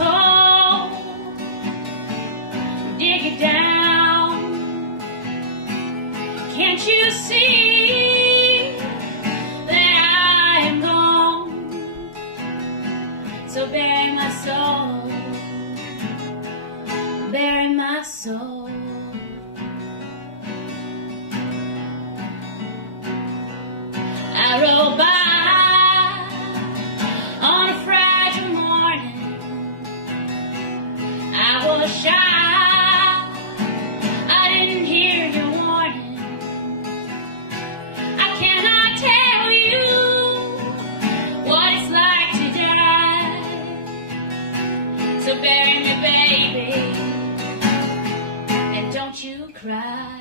hole, dig it down. Can't you see that I am gone? So bury my soul, bury my soul. I rode by on a fragile morning. I was shy, I didn't hear your warning. I cannot tell you what it's like to die. So bury me, baby, and don't you cry.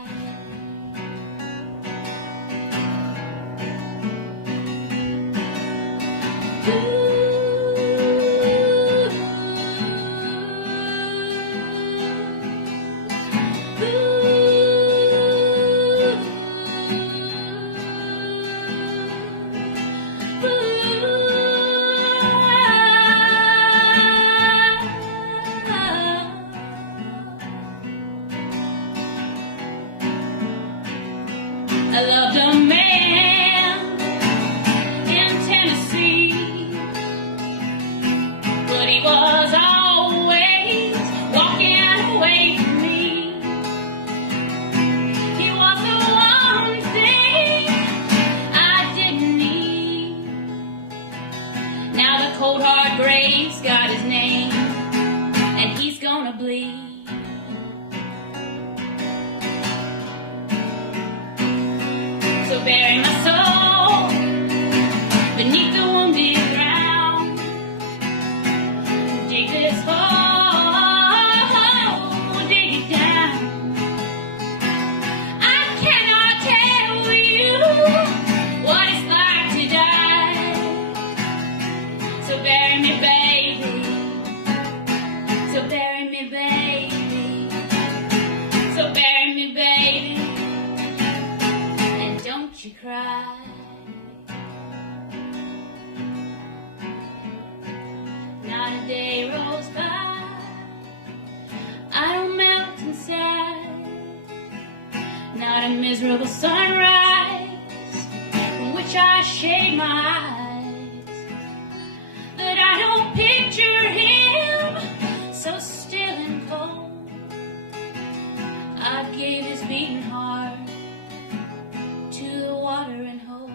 I loved a man in Tennessee, but he was always walking away from me. He was the one thing I didn't need. Now the cold hard grave's got his name, and he's gonna bleed. So bury my soul beneath the wounded ground. Dig this hole, dig it down. I cannot tell you what it's like to die. So bury me, baby. So bury me, baby. So bury me, baby. Don't you cry. Not a day rolls by, I don't melt inside. Not a miserable sunrise from which I shade my eyes, that I don't picture him so still and cold. I gave his beating heart to the water and hold.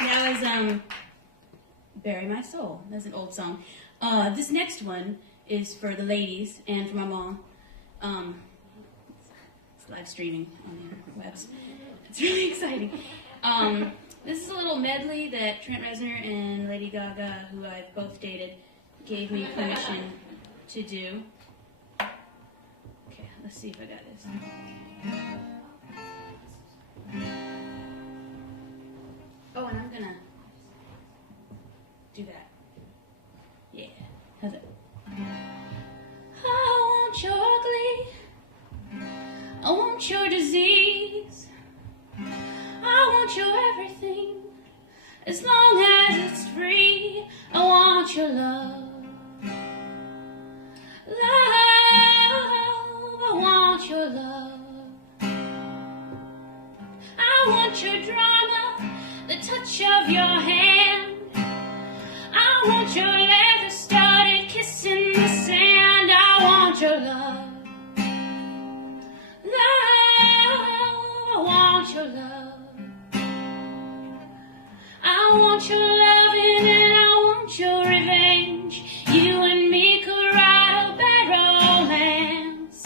That was Bury My Soul. That's an old song. This next one is for the ladies and for my mom. Live streaming on the webs. It's really exciting. This is a little medley that Trent Reznor and Lady Gaga, who I've both dated, gave me permission to do. Okay, let's see if I got this. Oh, and I'm gonna do that. Yeah, how's it? I want your ugly, I want your disease, I want your everything, as long as it's free. I want your love, love, I want your love. I want your drama, the touch of your hand. I want your leather started kissing the sand. I want your love. I want your loving and I want your revenge. You and me could write a bad romance.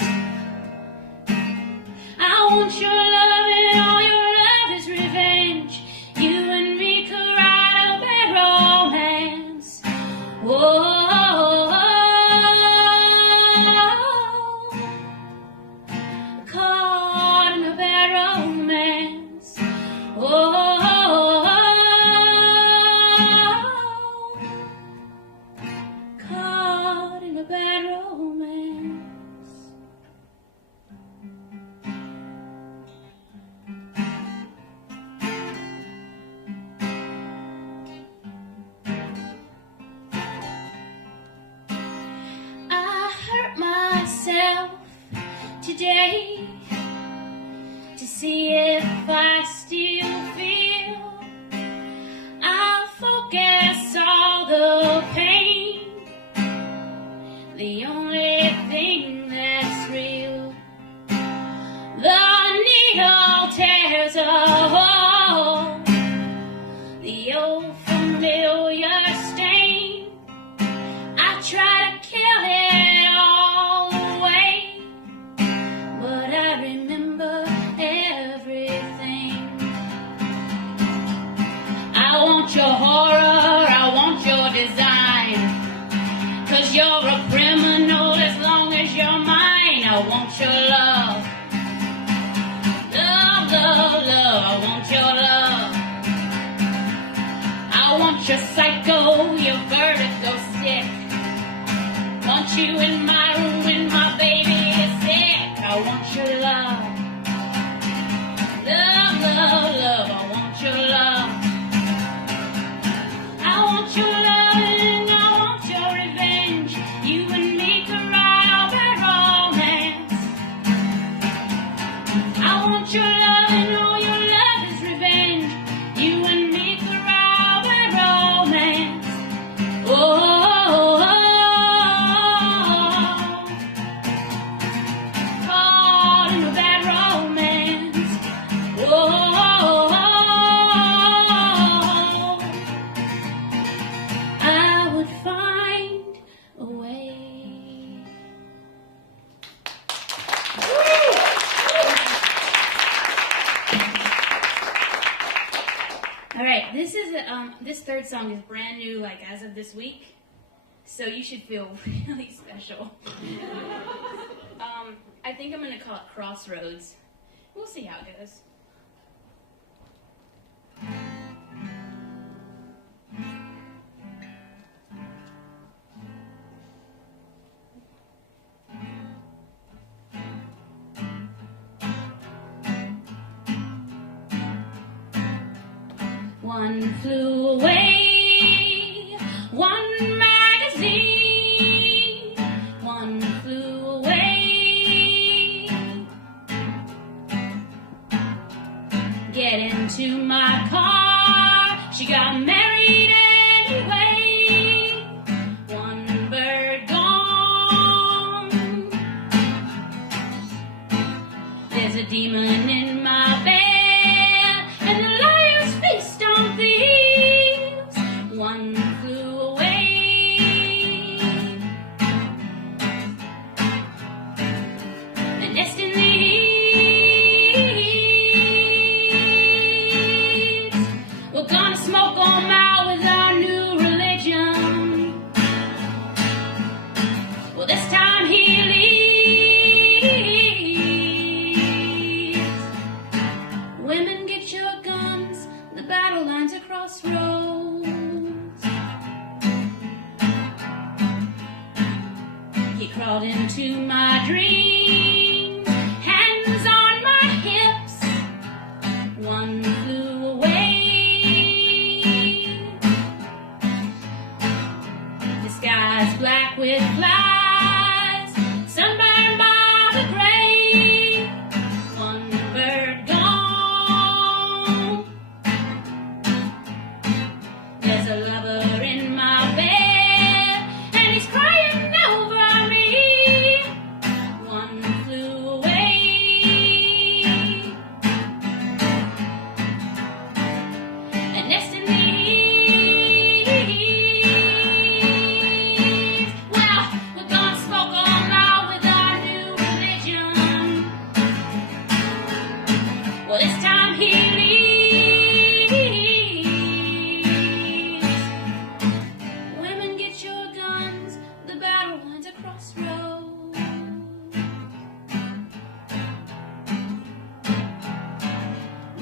I want your love and all your love is revenge. You and me could write a bad romance. Whoa. 'cause you're a criminal as long as you're mine. I want your love. Love, love, love, I want your love. I want your psycho, your vertigo sick. Want you in my room when my baby is sick. I want your love. Love, love, love, I want your love. I want your love and I want your revenge. You and me could write all that romance. I want your love and all your love is revenge. You and me could write all that romance. Oh, oh, oh. Caught in a bad romance. Oh, oh, oh. I would find a way. All right, this is this third song is brand new, like as of this week, so you should feel really special. I think I'm gonna call it Crossroads. We'll see how it goes. One flew away, one magazine, one flew away. Get into my car, she got married anyway. One bird gone. There's a demon in my bed, and the liars feast on thieves. One flew away. The nest in the eaves. We're gonna smoke 'em out with our new religion. Well, this time he leaves. Women, get your guns. The battle lines are crossroads. He crawled into my dreams, hands on my hips. One flew away. The sky's black with flies, sunburned by the gray. One bird gone. There's a lover in my bed, and he's crying over me. One flew away. A nest in the eaves. Well, we're gonna smoke 'em out with our new religion. Well, this time he leaves. Women, get your guns. The battle lines are crossroads.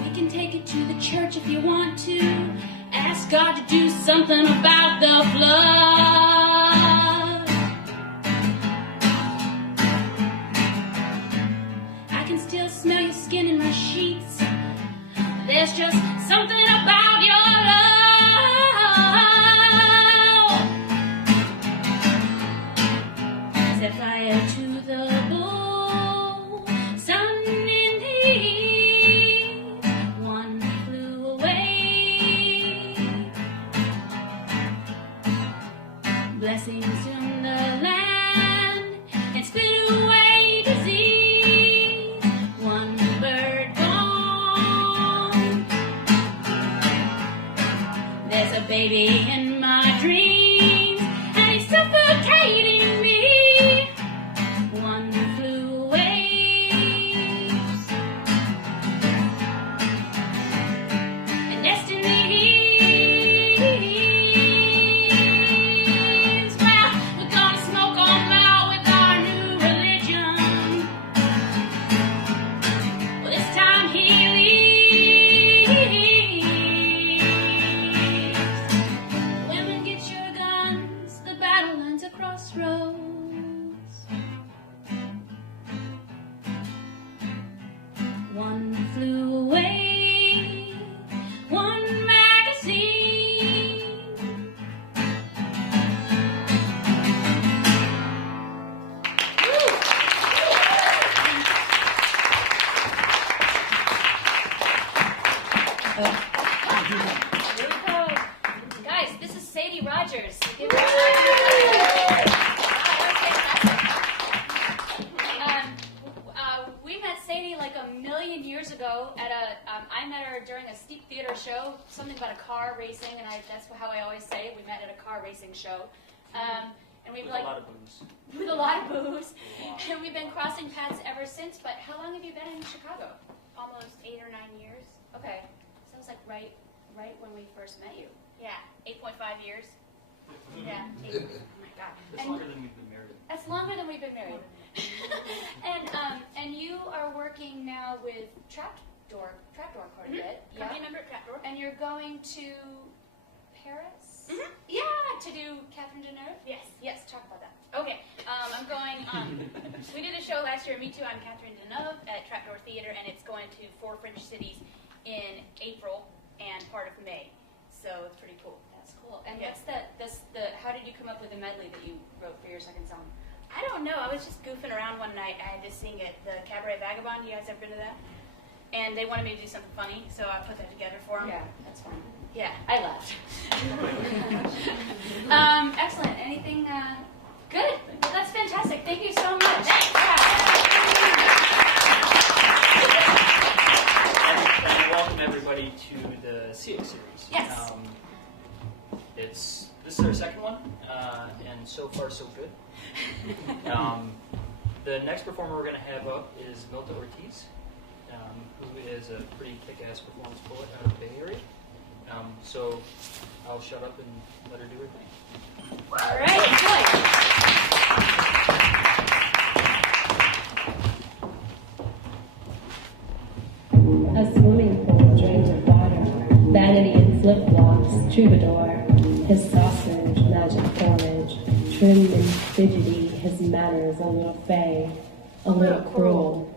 We can take it to the church if you want to. Ask God to do something about the flood. I can still smell your skin in my sheets. There's just something about your love. Set fire to the bull, sun in the east. One flew away. Blessings in the land and spit away disease. One bird gone. There's a baby in my dreams, and he's suffocating me. One flew away. A nest in the eaves. Well, we're gonna dancers. Give it we met Sadie like a million years ago at I met her during a steep theater show, something about a car racing, and that's how I always say it. We met at a car racing show. And we've with like, a lot of booze. With a lot of booze. And we've been crossing paths ever since, but how long have you been in Chicago? Almost 8 or 9 years. Okay. Sounds like right when we first met you. Yeah, 8.5 years. Yeah. Oh my God. That's longer than we've been married. That's longer than we've been married. And you are working now with Trapdoor quite a bit. Yeah. Company member at Trapdoor. And you're going to Paris? Yeah. To do Catherine Deneuve? Yes. Yes, talk about that. Okay. I'm going. We did a show last year. Me too. I'm Catherine Deneuve at Trapdoor Theatre, and it's going to 4 French cities in April and part of May. So it's pretty cool. That's cool. And Yeah. what's how did you come up with the medley that you wrote for your second song? I don't know. I was just goofing around one night. I had to sing at the Cabaret Vagabond. You guys ever been to that? And they wanted me to do something funny, so I put that together for them. Yeah, that's fine. Yeah. I laughed. Excellent. Anything good? Well, that's fantastic. Thank you so much. And welcome everybody to the Ceyx series. Yes. This is our second one, and so far so good. The next performer we're going to have up is Milta Ortiz, who is a pretty kick-ass performance poet out of the Bay Area. So I'll shut up and let her do her thing. All right, enjoy. A swimming pool drained of water, vanity in flip-flops, troubadour, his sausage, magic porridge, trim and fidgety, his manners a little fey, a little cruel.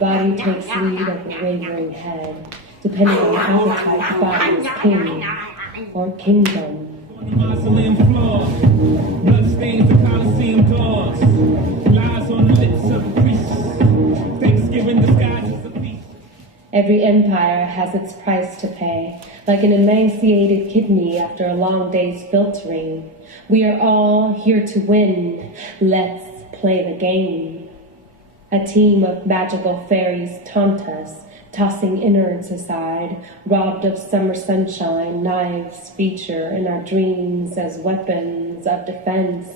Body takes lead of the wavering head, depending on appetite, the body is king or kingdom. On the mausoleum floor, blood stains the Colosseum doors, lies on the lips of the priests, Thanksgiving disguises the feast. Every empire has its price to pay, like an emaciated kidney after a long day's filtering. We are all here to win. Let's play the game. A team of magical fairies taunt us, tossing innards aside, robbed of summer sunshine. Knives feature in our dreams as weapons of defense.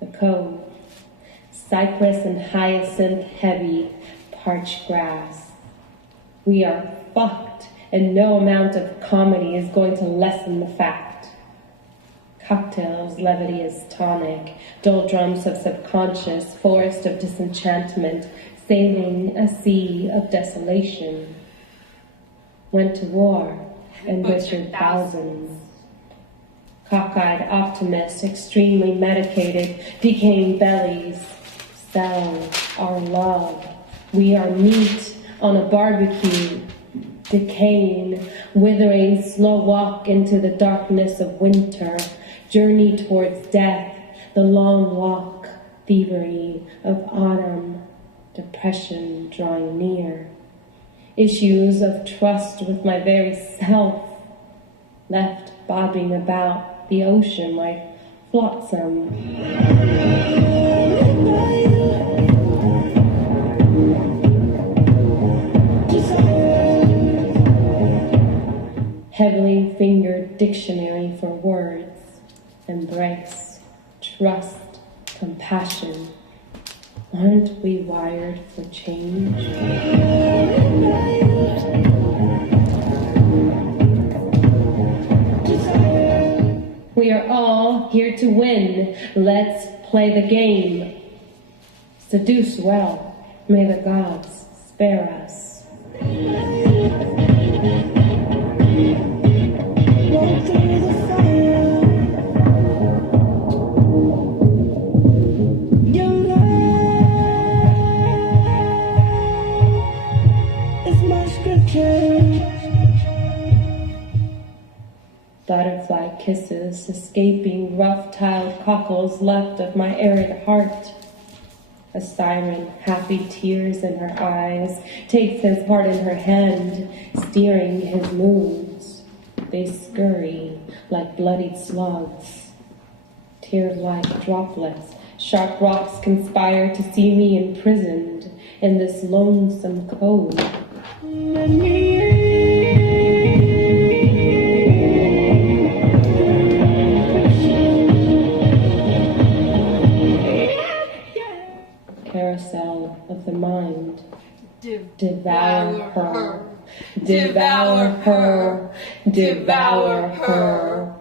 The code. Cypress and hyacinth heavy, parched grass. We are fucked, and no amount of comedy is going to lessen the fact. Cocktails, levity is tonic, doldrums of subconscious, forest of disenchantment, sailing a sea of desolation. Went to war and butchered thousands. Cockeyed optimist, extremely medicated, decaying bellies, sell our love. We are meat on a barbecue, decaying, withering, slow walk into the darkness of winter, journey towards death, the long walk, thievery of autumn, depression drawing near. Issues of trust with my very self, left bobbing about the ocean like flotsam. Heavily fingered dictionary for words. Embrace, trust, compassion. Aren't we wired for change? We are all here to win. Let's play the game. Seduce well. May the gods spare us. Butterfly kisses, escaping rough-tiled cockles left of my arid heart. A siren, happy tears in her eyes, takes his heart in her hand, steering his moods. They scurry like bloodied slugs. Tear-like droplets, sharp rocks conspire to see me imprisoned in this lonesome cove. Carousel of the mind. Devour her. Devour her. Devour her.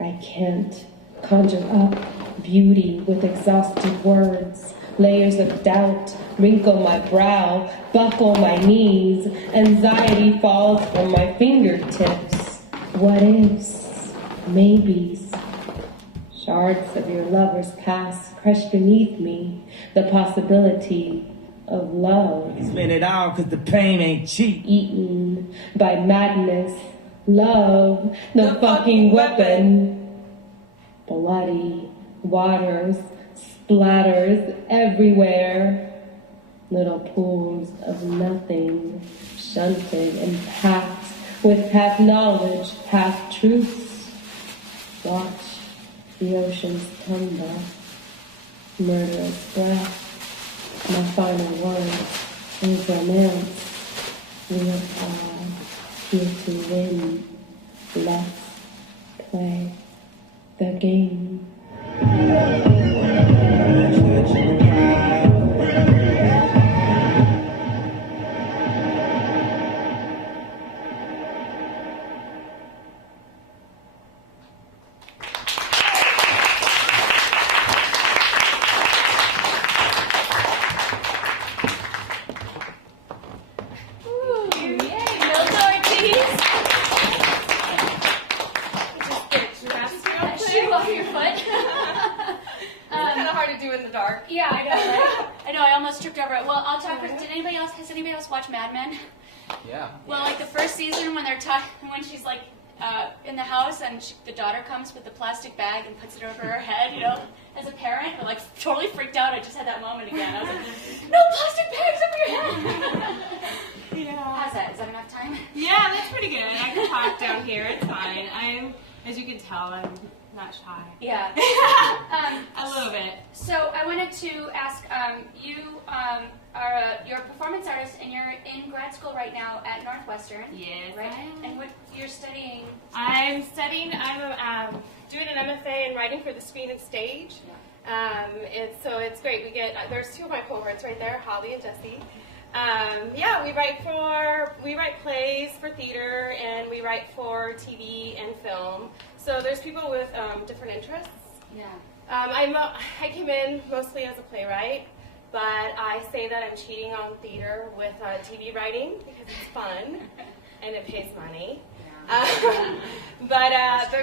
I can't conjure up beauty with exhausted words. Layers of doubt wrinkle my brow, buckle my knees. Anxiety falls from my fingertips. What ifs, maybes. Shards of your lover's past crush beneath me. The possibility of love. Spend it all because the pain ain't cheap. Eaten by madness. Love, the fucking weapon. Bloody waters, splatters everywhere. Little pools of nothing, shunted and packed with half knowledge, half truths. Watch the oceans tumble, murderous breath. My final word is romance. We are all here to win. Let's play the game. Has anybody else watched Mad Men? Yeah. Well, like the first season when they're when she's like in the house and the daughter comes with the plastic bag and puts it over her head, you know, as a parent, we're like totally freaked out. I just had that moment again. I was like, no plastic bags over your head. Yeah. How's that? Is that enough time? Yeah, that's pretty good. I can talk down here. It's fine. As you can tell, I'm not shy. Yeah. A little bit. So I wanted to ask, you you're a performance artist and you're in grad school right now at Northwestern. Yes, right? I am. And what you're studying? I'm doing an MFA in writing for the screen and stage. Yeah. So it's great. There's two of my cohorts right there, Holly and Jesse. We write plays for theater and we write for TV and film. So there's people with different interests. Yeah. I came in mostly as a playwright, but I say that I'm cheating on theater with TV writing because it's fun and it pays money. Yeah. But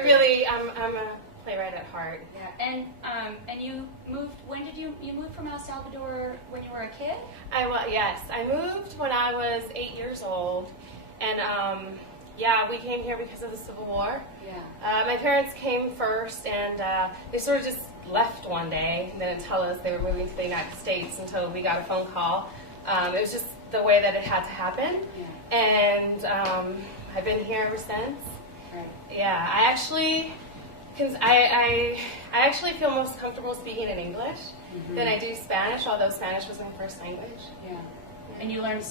really, I'm a playwright at heart. Yeah. And you moved. When did you move from El Salvador? When you were a kid? Yes, I moved when I was 8 years old, and we came here because of the Civil War. Yeah. My parents came first, and they sort of just left one day and didn't tell us they were moving to the United States until we got a phone call. It was just the way that it had to happen. Yeah. And I've been here ever since. Right. Yeah, I actually feel most comfortable speaking in English than I do Spanish, although Spanish was my first language. Yeah. And you learned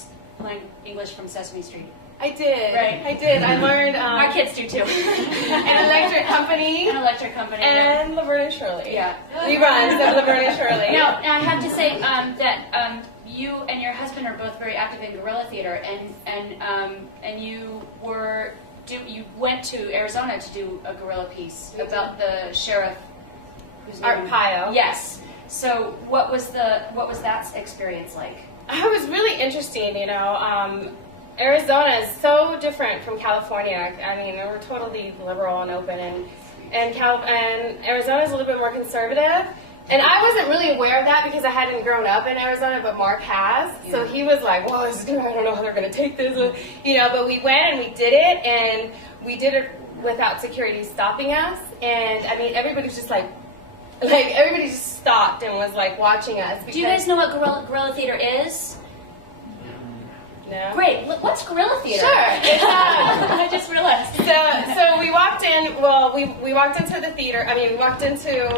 English from Sesame Street. I did. Right. I did. I learned. Our kids do too. An Electric Company. An Electric Company. And Laverne and Shirley. Yeah. Reruns of Laverne and Shirley. Now, I have to say that you and your husband are both very active in guerrilla theater, and you went to Arizona to do a guerrilla piece about the sheriff. Art Pio. Yes. So what was that experience like? It was really interesting. Arizona is so different from California. I mean, we're totally liberal and open, and Arizona is a little bit more conservative. And I wasn't really aware of that because I hadn't grown up in Arizona, but Mark has. Yeah. So he was like, well, I don't know how they're going to take this. But we went and we did it, and we did it without security stopping us. And I mean, everybody's just like everybody just stopped and was like watching us. Do you guys know what guerrilla theater is? No. Great. What's guerrilla theater? Sure. It's, I just realized. So we walked in. Well, we walked into the theater. I mean, we walked into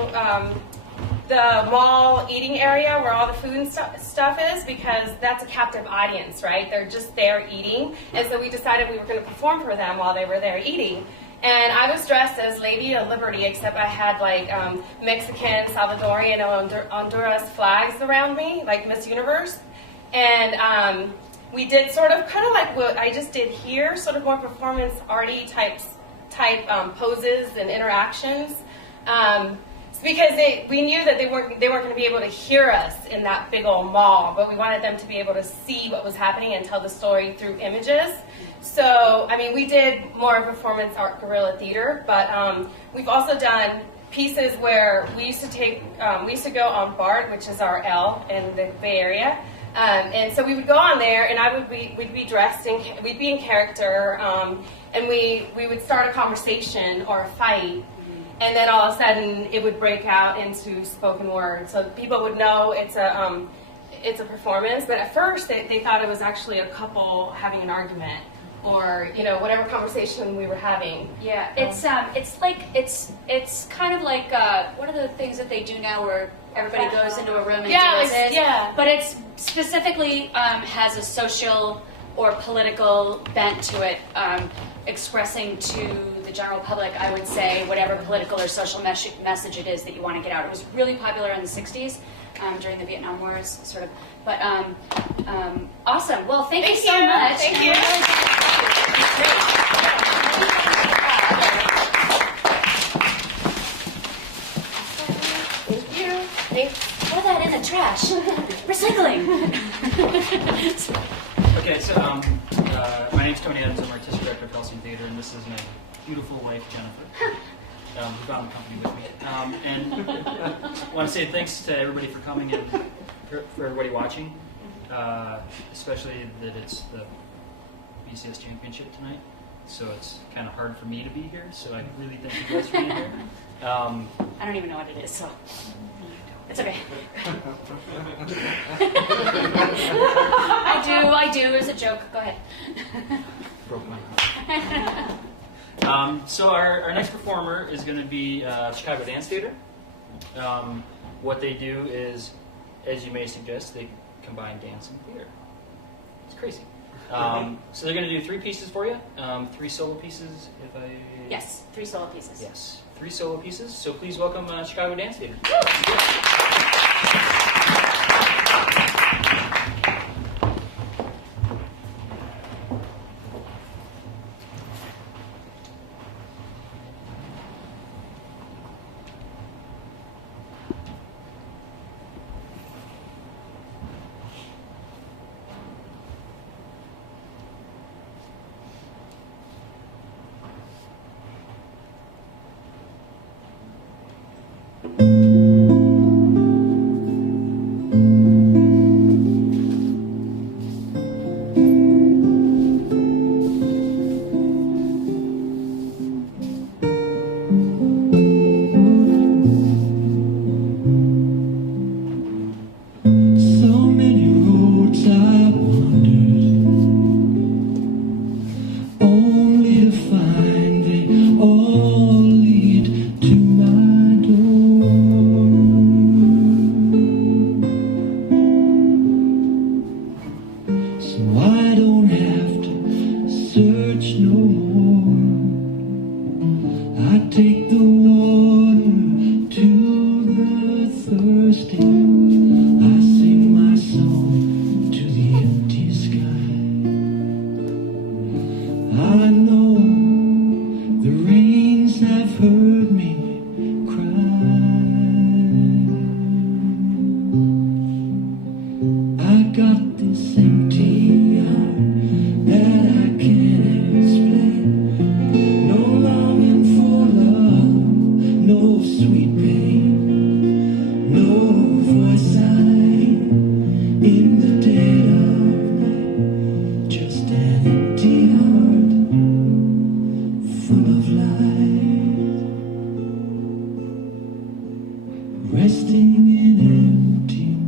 the mall eating area where all the food and stuff is, because that's a captive audience, right? They're just there eating, and so we decided we were going to perform for them while they were there eating. And I was dressed as Lady of Liberty, except I had like Mexican, Salvadorian, and Honduras flags around me, like Miss Universe. And we did sort of kind of like what I just did here, sort of more performance arty type poses and interactions. Because we knew that they weren't going to be able to hear us in that big old mall, but we wanted them to be able to see what was happening and tell the story through images. So, I mean, we did more performance art guerrilla theater, but we've also done pieces where we used to go on BART, which is our L in the Bay Area. And so we would go on there, and we'd be dressed we'd be in character, and we would start a conversation or a fight. And then all of a sudden, it would break out into spoken word, so people would know it's a performance. But at first, they thought it was actually a couple having an argument, or whatever conversation we were having. Yeah, it's kind of like one of the things that they do now, where everybody goes into a room and dances. Yeah. But it's specifically has a social or political bent to it, expressing to the general public, I would say, whatever political or social message it is that you want to get out. It was really popular in the 60s during the Vietnam Wars, sort of. But awesome. Well, thank you so much. Thank you. Thank you. Thanks. Throw that in the trash. Recycling. Okay, so my name's Tony Adams. I'm artistic director of Helsinki Theater, and this is my beautiful wife, Jennifer, who found the company with me. And I want to say thanks to everybody for coming and for everybody watching, especially that it's the BCS Championship tonight, so it's kind of hard for me to be here, so I really thank you guys for being here. I don't even know what it is, so it's okay. I do. It was a joke. Go ahead. Broke my heart. So our next performer is going to be Chicago Danztheatre. What they do is, as you may suggest, they combine dance and theater. It's crazy. So they're going to do 3 pieces for you, 3 solo pieces, if I... Yes, 3 solo pieces. Yes, 3 solo pieces. So please welcome Chicago Danztheatre. Full of life. resting in emptiness.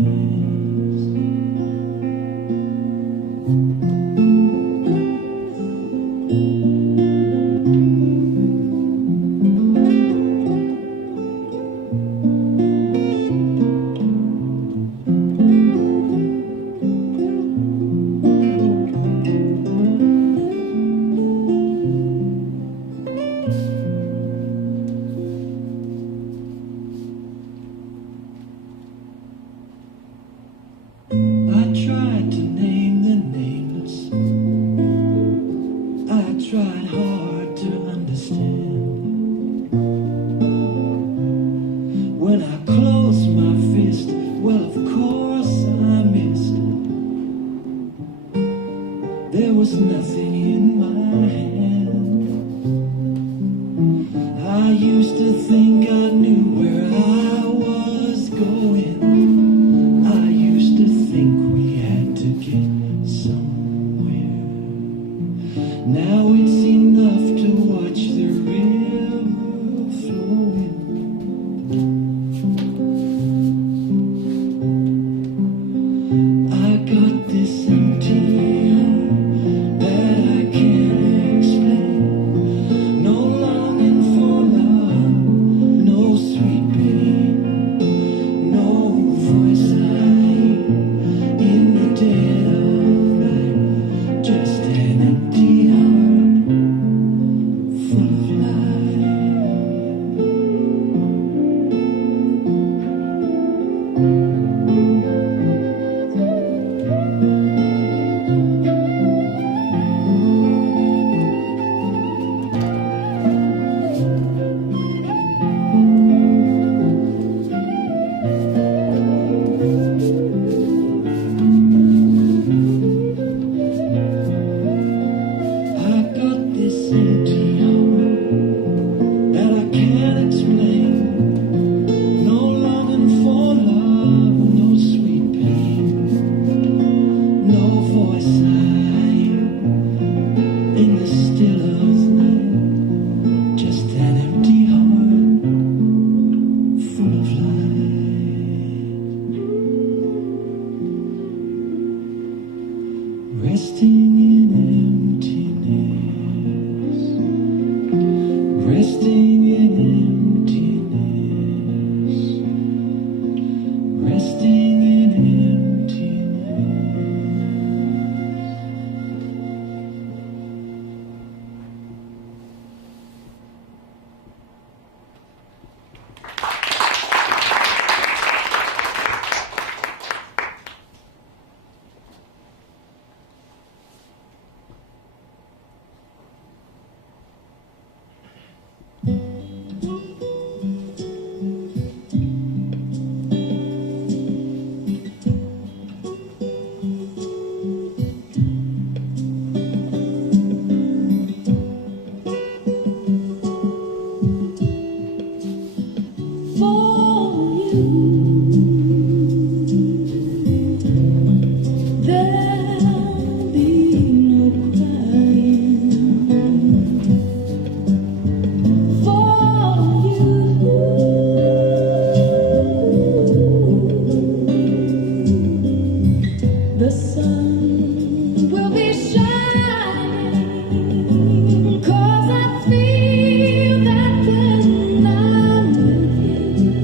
I tried to name the nameless. I tried hard to understand. When I closed my fist, well, of course I missed. There was nothing in my hand. I used to think I knew where I was going. I used to think we had to get somewhere. Now it's enough to watch the river flowing. I got this empty heart that I can't explain. No longing for love, no sweet pain, no voice I in the dead of night, just an empty heart full of light. I got this empty heart that I can't explain. No longing for love, no sweet pain, no voice I hear in the still of night. Just an empty heart full of light. Resting in emptiness, resting in emptiness, resting in The sun will be shining, 'cause I feel that when I'm with you,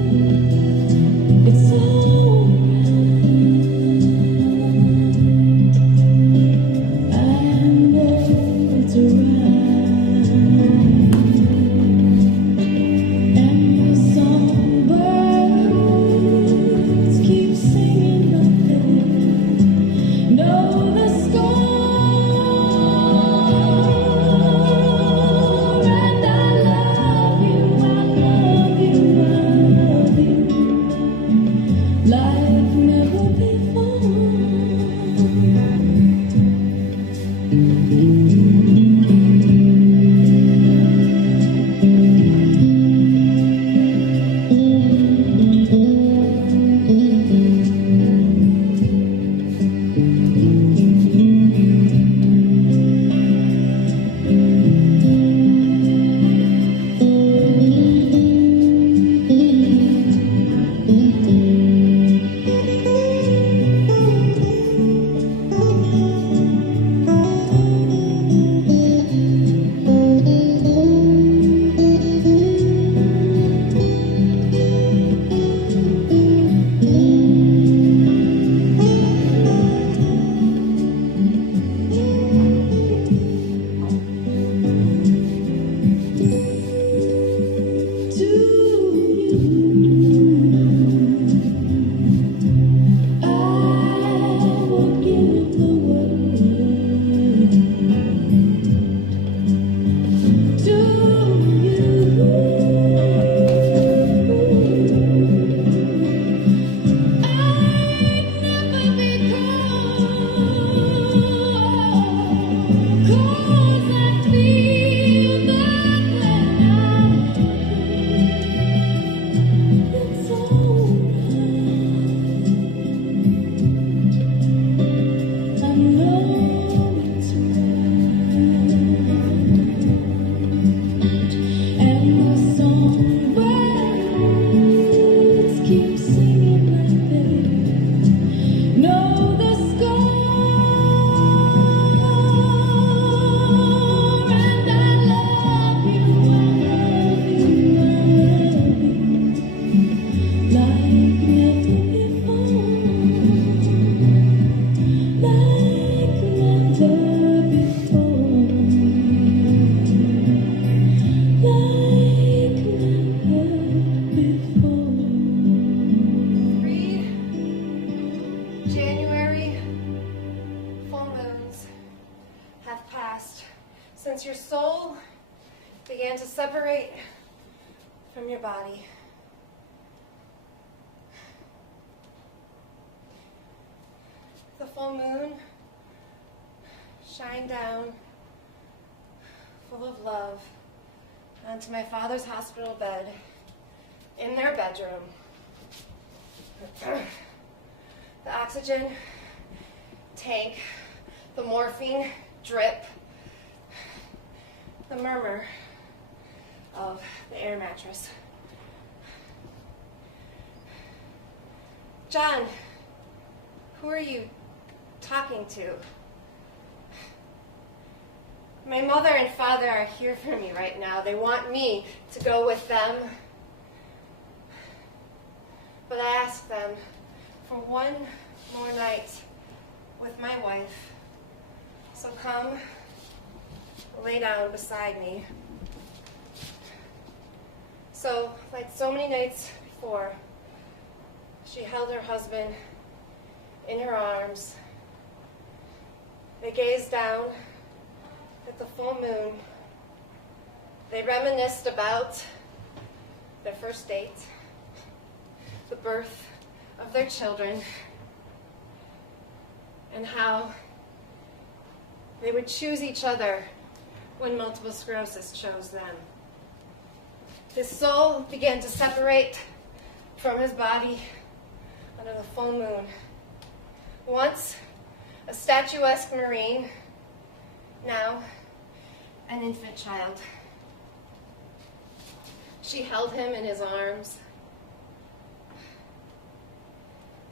from your body. The full moon shined down, full of love, onto my father's hospital bed in their bedroom. The oxygen tank, the morphine drip, the murmur of the air mattress. John, who are you talking to? My mother and father are here for me right now. They want me to go with them. But I asked them for one more night with my wife. So come, lay down beside me. So, like so many nights before, she held her husband in her arms. They gazed down at the full moon. They reminisced about their first date, the birth of their children, and how they would choose each other when multiple sclerosis chose them. His soul began to separate from his body under the full moon. Once a statuesque Marine, now an infant child. She held him in his arms,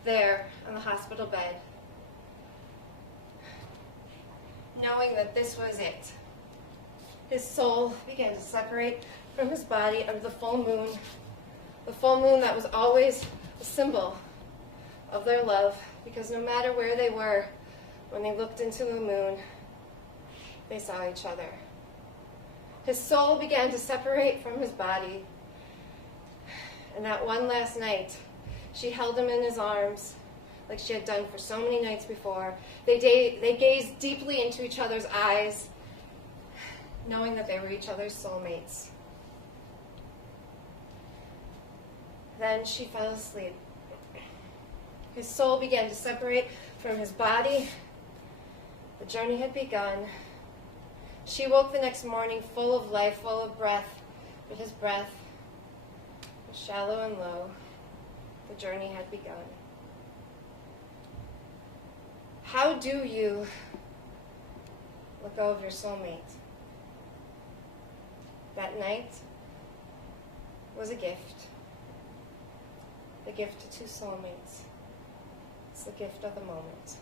there on the hospital bed, knowing that this was it. His soul began to separate from his body under the full moon that was always a symbol of their love, because no matter where they were, when they looked into the moon, they saw each other. His soul began to separate from his body, and that one last night, she held him in his arms like she had done for so many nights before. They gazed deeply into each other's eyes, knowing that they were each other's soulmates. Then she fell asleep. His soul began to separate from his body. The journey had begun. She woke the next morning full of life, full of breath, but his breath was shallow and low. The journey had begun. How do you let go of your soulmate? That night was a gift. The gift to two soulmates. It's the gift of the moment.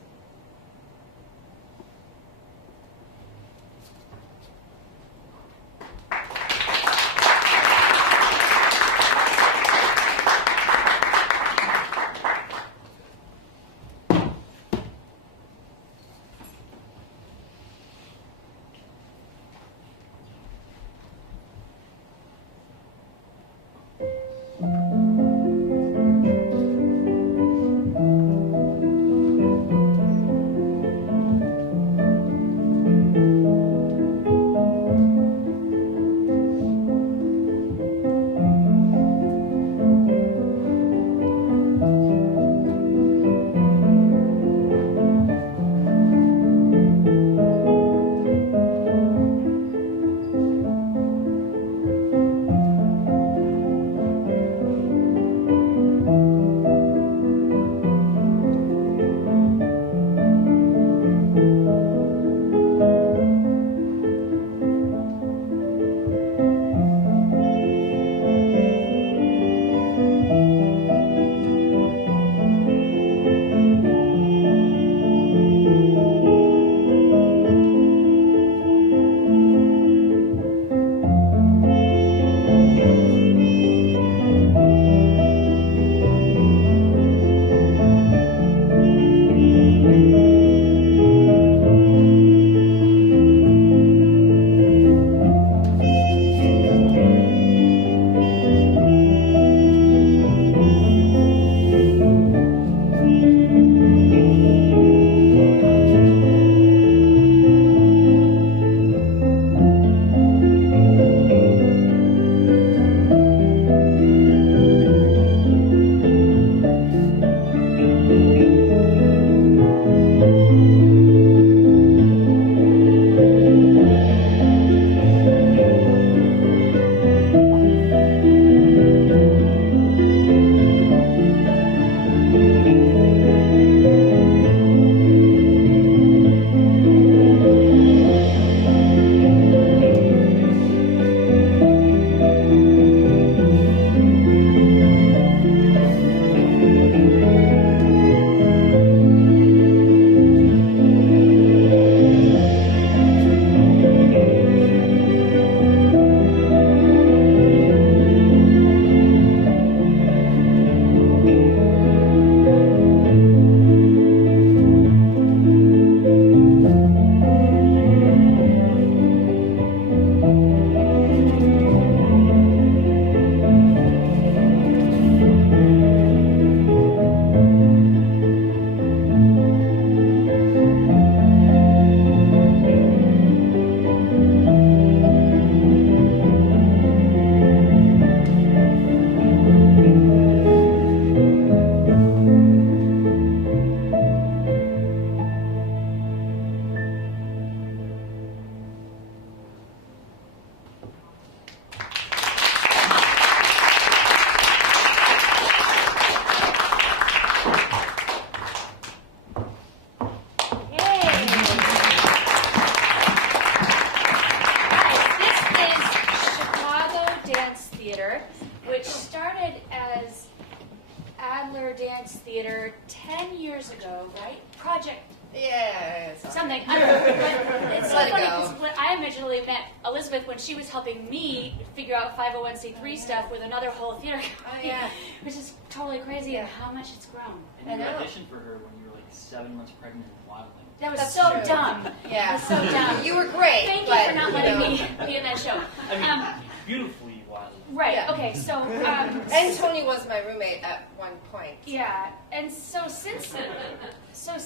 Theatre 10 years ago, right? Project Yeah. something. I don't know. But it's so Let it funny go. because when I originally met Elizabeth when she was helping me figure out 501c3 stuff with another whole theater company, Oh, yeah. which is totally crazy and how much it's grown. And you I know. auditioned for her when you were like 7 months pregnant and wilding. That was That's so true. dumb. Yeah. That was so dumb. You were great. Thank you but, for not letting me be in that show. I mean, beautifully wilding. Right. Yeah. Okay. So. And Tony was my roommate at one point. Yeah. And so since.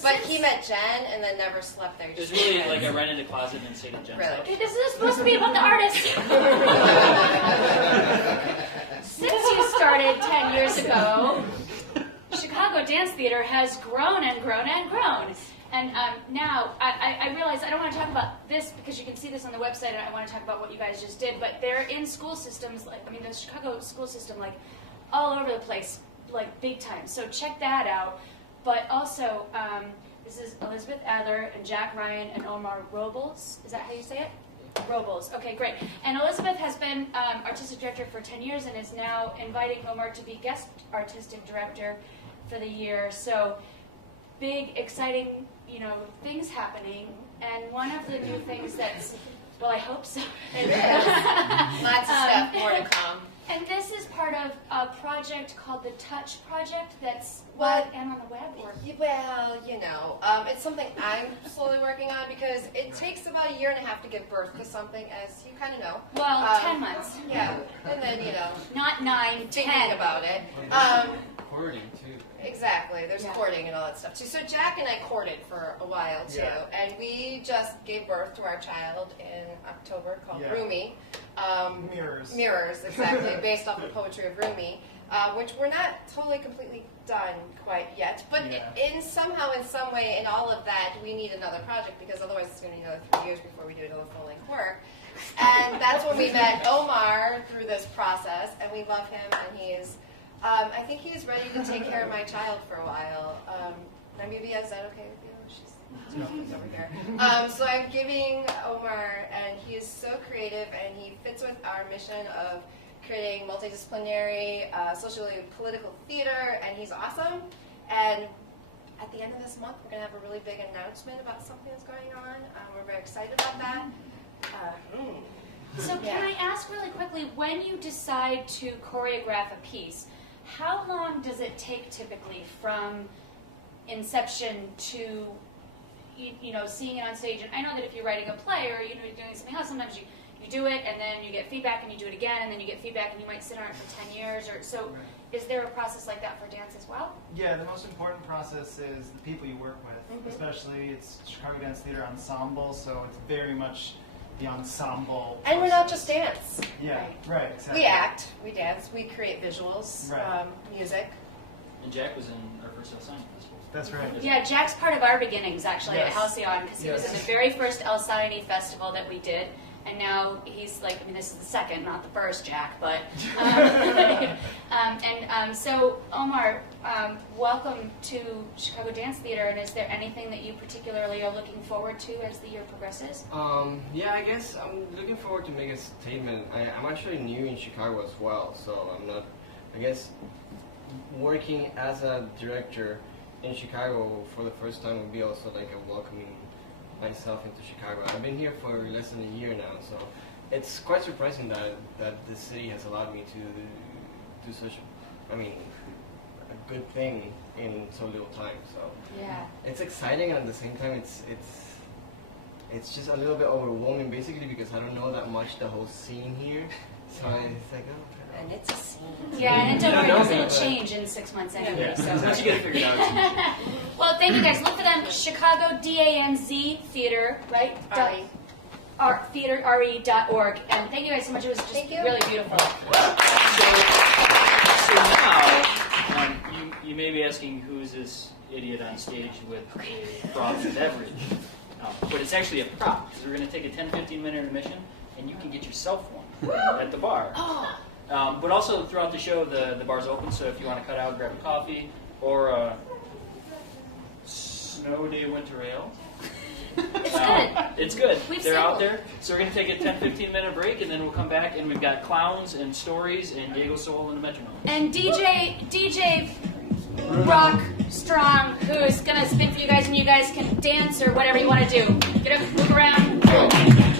But he met Jen and then never slept there. It was Just really friends. like I ran into the closet and stayed at Jen's Really? house. This is supposed to be about the artist. Since you started 10 years ago, Chicago Danztheatre has grown and grown and grown. And now, I realize I don't want to talk about this because you can see this on the website, and I want to talk about what you guys just did, but they're in school systems, like, I mean, the Chicago school system, like, all over the place, like, big time. So check that out. But also, this is Elizabeth Adler and Jack Ryan and Omar Robles. Is that how you say it? Robles. Okay, great. And Elizabeth has been artistic director for 10 years and is now inviting Omar to be guest artistic director for the year. So big, exciting, you know, things happening. And one of the new things that's, well, I hope so. Lots of stuff, more to come. And this is part of a project called the Touch Project that's Well, and on the web. Or Well, you know, it's something I'm slowly working on because it takes about 1.5 years to give birth to something, as you kind of know. well, 10 months, Yeah, and then, you know, not 9, 10. thinking about it. Courting too. Exactly, there's Yeah. courting and all that stuff too. So Jack and I courted for a while too, Yeah. and we just gave birth to our child in October called Yeah. Rumi. Mirrors. Mirrors, exactly, based off the poetry of Rumi, which we're not totally completely done quite yet. But Yeah. in some way, in all of that, we need another project because otherwise it's going to be another 3 years before we do another full-length work. And that's when we met Omar through this process, and we love him, and he is, I think he's ready to take care of my child for a while. Namibia, is that okay with you? She's over here. So I'm giving Omar, and he is so creative, and he fits with our mission of creating multidisciplinary, socially political theater, and he's awesome. And at the end of this month, we're going to have a really big announcement about something that's going on. We're very excited about that. So can I ask really quickly, when you decide to choreograph a piece, how long does it take typically from inception to, you know, seeing it on stage? And I know that if you're writing a play or you're doing something else, sometimes you do it and then you get feedback and you do it again and then you get feedback and you might sit on it for 10 years or so. Right. Is there a process like that for dance as well? Yeah, the most important process is the people you work with, especially it's Chicago Danztheatre Ensemble, so it's very much the ensemble. And we're not process. just dance. Yeah, right, exactly. We act, we dance, we create visuals, Right. music. And Jack was in our first Alcyon festival. That's right. Yeah, Jack's part of our beginnings actually Yes. at Halcyon because he was in the very first Alcyone festival that we did. And now he's like, I mean, this is the second, not the first Jack, but. So, Omar, welcome to Chicago Danztheatre, and is there anything that you particularly are looking forward to as the year progresses? Yeah, I guess I'm looking forward to make a statement. I'm actually new in Chicago as well, so I'm not, I guess, working as a director in Chicago for the first time would be also like a welcoming myself into Chicago. I've been here for less than a year now, so it's quite surprising that the city has allowed me to do such, I mean, a good thing in so little time. So Yeah. it's exciting, and at the same time, it's just a little bit overwhelming, basically because I don't know that much the whole scene here. So it's like, oh. And it's a scene. Yeah, and Yeah, it's no, going to but- change in 6 months anyway. So. Once you get it figured out. Well, thank you guys. Look for them, Chicago DANZ Theater, right? Theater.re.org. And thank you guys so much. It was just Thank you. really beautiful. So now, you may be asking, who's this idiot on stage with a frozen beverage? But it's actually a prop, because we're going to take a 10-15 minute intermission, and you can get yourself one at the bar. But also throughout the show, the bar's open, so if you want to cut out, grab a coffee, or a snow day winter ale. It's good. It's good. We've They're out sampled. there. So we're going to take a 10-15 minute break, and then we'll come back, and we've got clowns and stories and Diego Soul and a metronome. And DJ Rock strong, who's gonna spin for you guys, and you guys can dance or whatever you want to do. Get up, move around, cool.